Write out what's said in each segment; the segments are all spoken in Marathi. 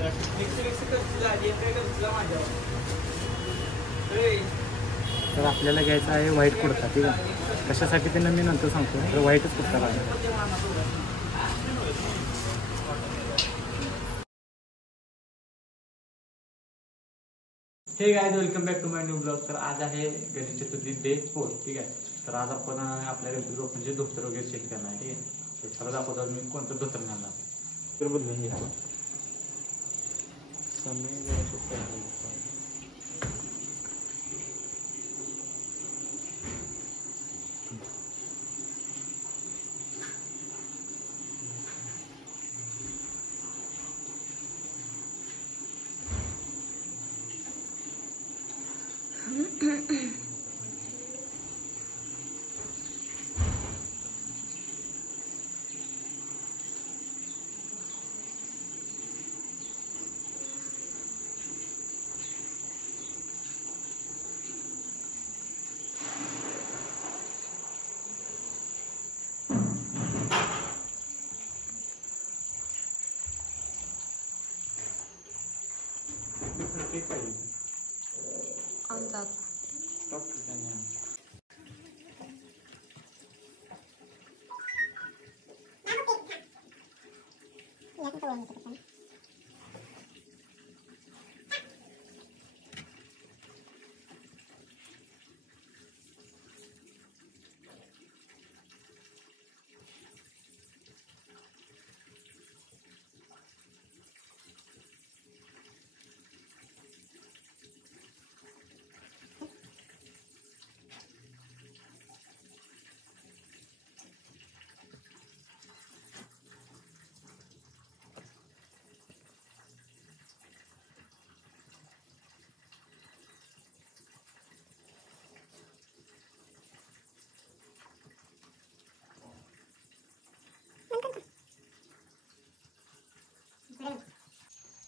तर आपल्याला घ्यायचा आहे व्हाईट कुर्ता. ठीक आहे, कशासाठी त्यांना मी नंतर सांगतो. तर व्हाईटच कुर्ता पाहिजे. Hey guys, welcome back to my new blog. तर आज आहे गणेश चतुर्थी डे 4. ठीक आहे, तर आज आपण आपल्या गणपती बाप्पांचे धोतर वगैरे चेक करणार आहे. ठीक आहे, तर सर्व दाखवतो मी कोणतं धोतर घालणार तर बदलून घेतो. समय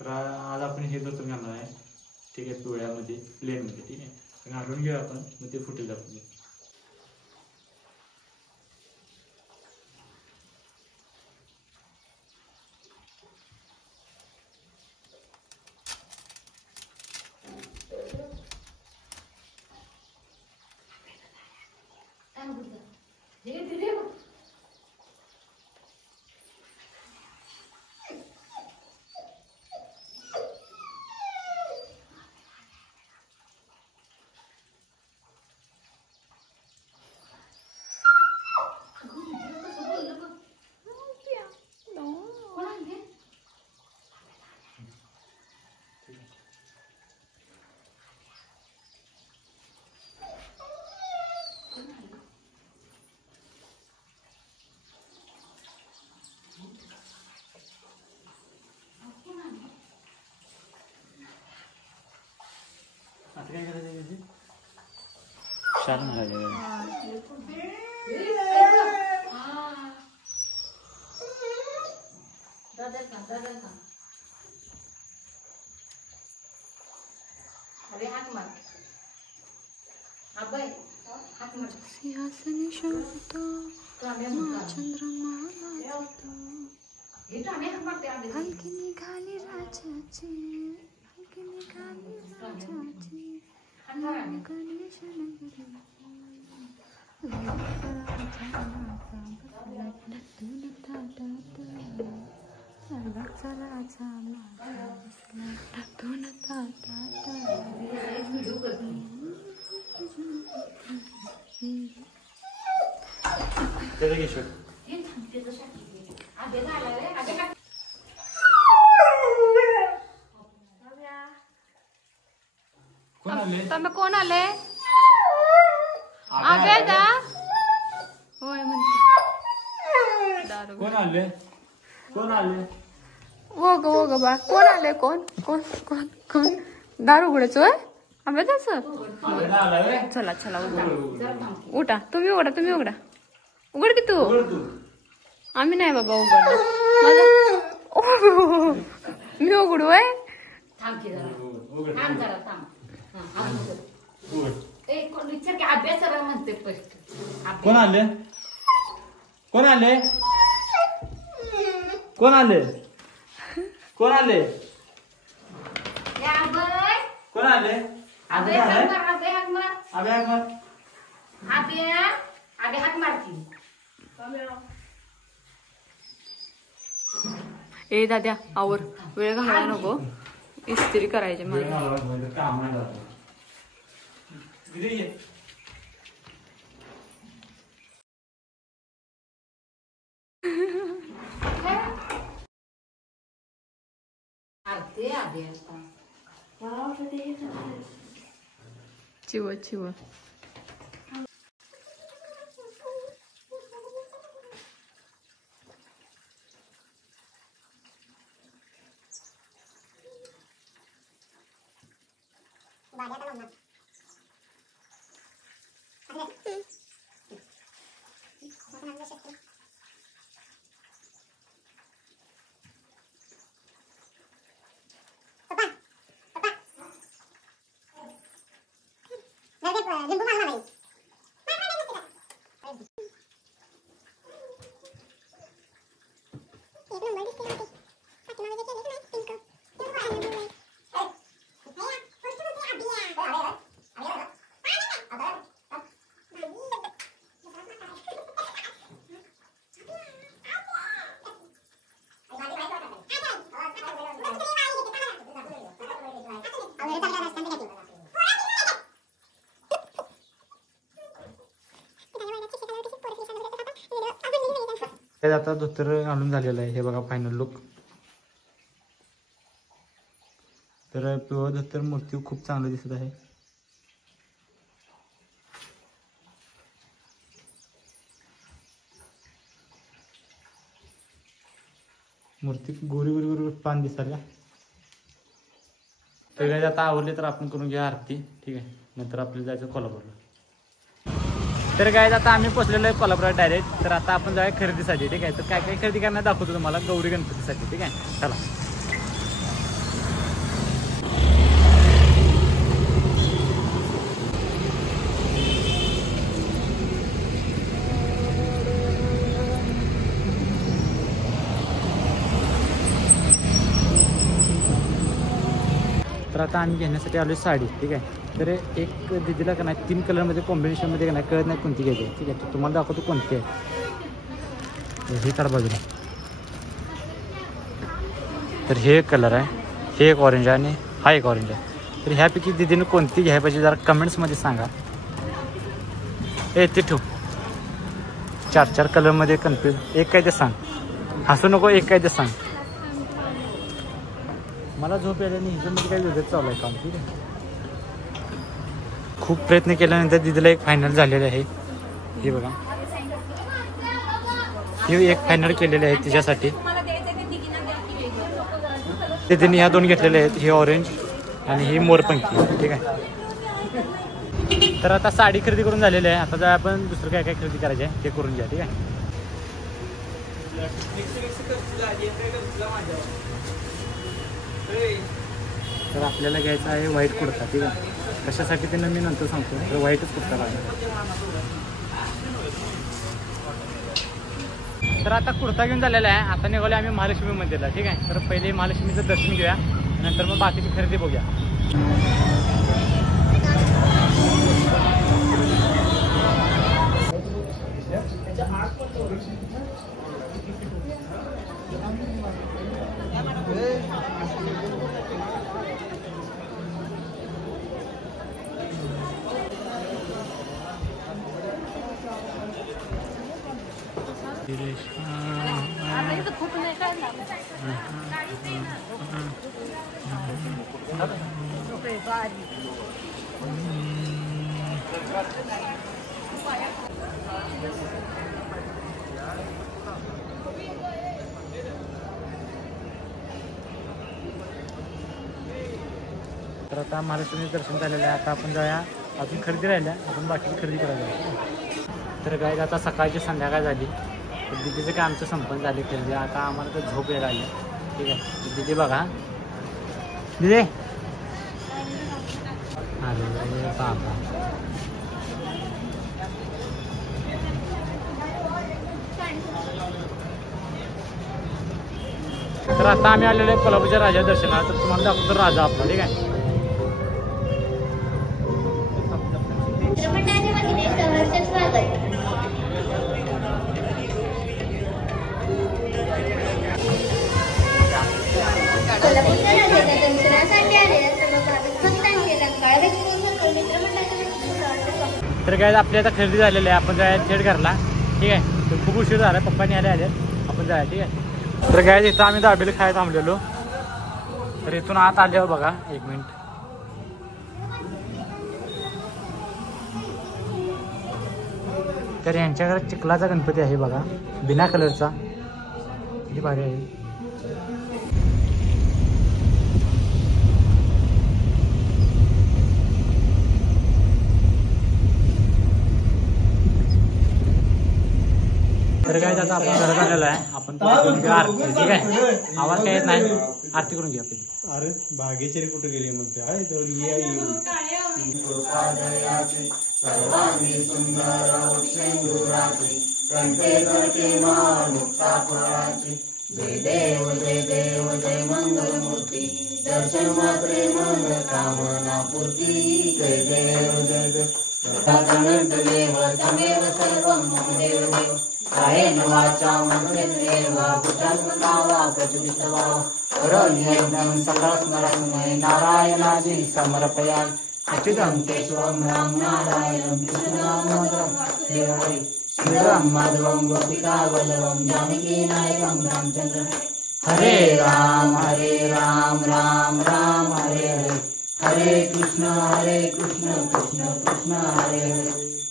तर आज आपण हे धोतर घालणार आहे. ठीक आहे, पिवळ्यामध्ये प्लेनमध्ये. ठीक आहे, घालून घेऊ आपण, मग ते फुटेल दाखवून. आता काय करायचं? शाल मारायचं. सिंहासनी शोभतो चंद्रमा हलकी निघाली राजाची, हलकी निघाली राजाची गणेश नगरी. कोण आले? आबेदा होय म्हणते. दारू कोण आले? कोण आले? हो ग बा, कोण आले? कोण कोण कोण कोण? दारू उघडायच होय आबेदाच. चला चला उठा, तुम्ही उघडा, तुम्ही उघडा. उघड की तू. आम्ही नाही बाबा उघड. मी उघडू आहे. कोण आले? कोण आले? कोण आले? कोण आले? कोण आले? अभि आलाय? अभि हाक मार. ए दाद्या आवर, वेळ घालवा नको, इस्त्री करायची मला. काम नाही झालं. दिदी ये. चिव चिव. आता धोतर घालून झालेलं आहे. हे बघा फायनल लुक. तर पिवळं धोतर मूर्ती खूप चांगलं दिसत आहे. मूर्ती गोरी गोरी गोरी पान दिसायला. तर काय आता आवडले तर आपण करून घ्या आरती. ठीक आहे, नंतर आपल्याला जायचं कोल्हापूरला. तर काय आता आम्ही पोचलेलो आहे कोल्हापुरात डायरेक्ट. तर आता आपण जाऊया खरेदीसाठी. ठीक आहे, तर काय काय खरेदी करण्यात दाखवतो तुम्हाला गौरी गणपतीसाठी. ठीक आहे, चला. तर आता आम्ही घेण्यासाठी आलो साडी. ठीक आहे, तर एक दिदीला का नाही 3 कलरमध्ये कॉम्बिनेशनमध्ये का नाही कळत नाही कोणती घ्यायची. ठीक आहे, तर तुम्हाला दाखवतो कोणती आहे. हे काढ बाजूला. तर हे एक कलर आहे, हे एक ऑरेंज आहे आणि हा एक ऑरेंज आहे. तर ह्यापैकी दिदीनं कोणती घ्यायला पाहिजे जरा कमेंट्समध्ये सांगा. ते ठेव. 4 कलरमध्ये कन्फ्यूज. एक काय ते सांग, हसू नको. एक काय ते सांग. मला झोप यायला नाही. हिच्यामध्ये काही वेगळंच चालू आहे काम. ठीक आहे, खूप प्रयत्न केल्यानंतर दिदीला एक फायनल झालेलं आहे. हे बघा, हे एक फायनल केलेले आहे तिच्यासाठी. दिदीने ह्या 2 घेतलेले आहेत, हे ऑरेंज आणि ही मोरपंखी. ठीक आहे, तर आता साडी खरेदी करून झालेली आहे. आता जर आपण दुसरं काय काय खरेदी करायचे आहे ते करून घ्या. ठीक आहे, तर आपल्याला घ्यायचा आहे व्हाईट कुर्ता. ठीक आहे, कशासाठी ते मी नंतर सांगतो. तर व्हाईटच कुर्ता लागेल. तर आता कुर्ता घेऊन झालेला आहे. आता निघालो आम्ही महालक्ष्मी मंदिरला. ठीक आहे, तर पहिले महालक्ष्मीचं दर्शन घेऊया, नंतर मग बाकीची खरेदी बघूया. तर आता महालक्ष्मीचं दर्शन झालेलं आहे. आता आपण जाऊया, अजून खरेदी राहिल्या, आपण बाकीची खरेदी करायला. तर काय आता सकाळची संध्याकाळ झाली. तर दिदीचं काय आमचं संपन्न झाले खरेदी. आता आम्हाला तर झोप यायला आली. ठीक आहे, दिदी बघा. दिदी अरे बाबा, तर आता आम्ही आलेलो आहे कोल्हापूरच्या राजा दर्शनाला. तर तुम्हाला दाखवतो राजा आपला. ठीक आहे, चित्रपटाच्या वतीने सहर्ष स्वागत. कोल्हापूरच्या राजाच्या दर्शनासाठी आलेल्या सर्व भाविक भक्तांचे रंकाळा पूर्ण मित्रमंडळाच्या वतीने सहर्ष स्वागत. तर काय आपली आता खरेदी झालेली आहे, आपण जायला थेट घरला. ठीक आहे, तर खूप उशीर झाला, पप्पानी आले आपण जायला. ठीक आहे, तर काय इथं आम्ही दाबेली खायला थांबलेलो. तर इथून आत आल्यावर बघा, एक मिनिट. तर यांच्याकडे चिखलाचा गणपती आहे बघा, बिना कलरचा, किती भारी आहे. तर काय आता आपण घरात आलेलो आहे, आपण आरती. ठीक आहे, आवाज काय येत नाही, आरती करून घ्या आपली. अरे भाग्यश्री कुठे गेली म्हणते हाय तेवढ जय देव जय देव जय मंगल मूर्ती दर्शन मात्रे मन कामना पूर्ती. जय देव जय देव अनंत देव तमेव सर्वं मम देव कायेन वाचा मनसेन्द्रियेण वा बुद्ध्यात्मना वा प्रकृतिस्वा करोम्यज्ञं सकलस्मरस्मै नारायणादि समर्पयामि. अच्युतं केशवं राम नारायणं कृष्णदामोदरं वासुदेवं श्रीराम माधवं गोपिका वल्लभं जानकी नायकं रामचन्द्रं. हरे राम राम राम हरे हरे हरे कृष्ण कृष्ण कृष्ण हरे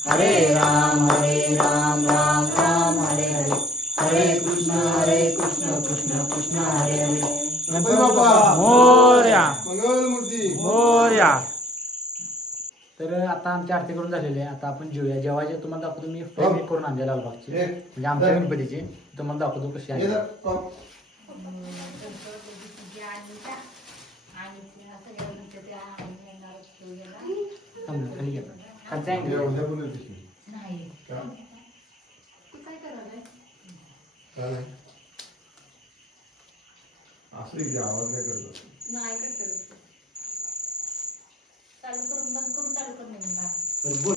हरे हरे राम राम राम हरे हरे हरे कृष्ण कृष्ण कृष्ण हरे हरे. गणपती बाप्पा मोरया मंगलमूर्ती मोरया. तर आता आमची आरती करून झालेली आहे, आता आपण जेवूया. जेवायचे तुम्हाला दाखवतो मी फ्रेम एक करून आणले लालबागची, म्हणजे आमच्या गणपतीची. तुम्हाला दाखवतो कशी आहे. खाली घ्या, खालचा अँगल. आवाज काय करतो चालू करून बंद करून चालू करून बोल.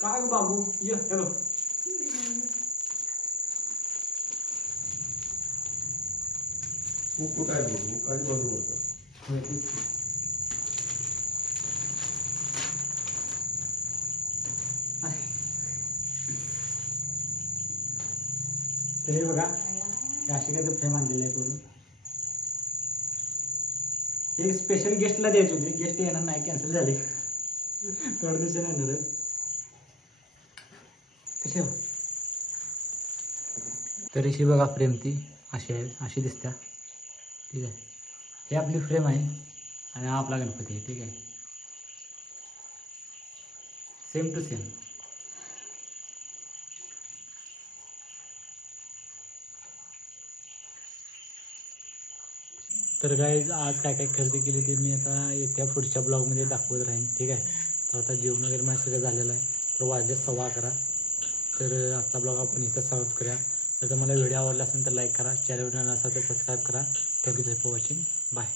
काय ग बाबू, ये हॅलो. कुठं आहे बघू काय बरोबर तरी बघा, अशी काय तर फ्रेम आणलेलं आहे करून. एक स्पेशल गेस्टला द्यायची होती, गेस्ट येणार नाही, कॅन्सल झाली. थोड्या दिवसाने येणार आहे. कशी हो तर अशी बघा फ्रेम, ती अशी आहे, अशी दिसत्या. ठीक आहे, ही आपली फ्रेम आहे आणि हा आपला गणपती आहे. ठीक आहे, सेम टू सेम. तर गाईज आज काय काय खरेदी केली ते मी आता येत्या पुढच्या ब्लॉगमध्ये दाखवत राहीन. ठीक आहे, तर आता जेवण वगैरे माझं सगळं झालेलं आहे. तर वाजले 11:15. तर आजचा ब्लॉग आपण इथं समाप्त करूया. तर तुम्हाला व्हिडिओ आवडला असेल तर लाईक करा, चॅनल नसेल तर सबस्क्राईब करा. Thank you for watching. बाय.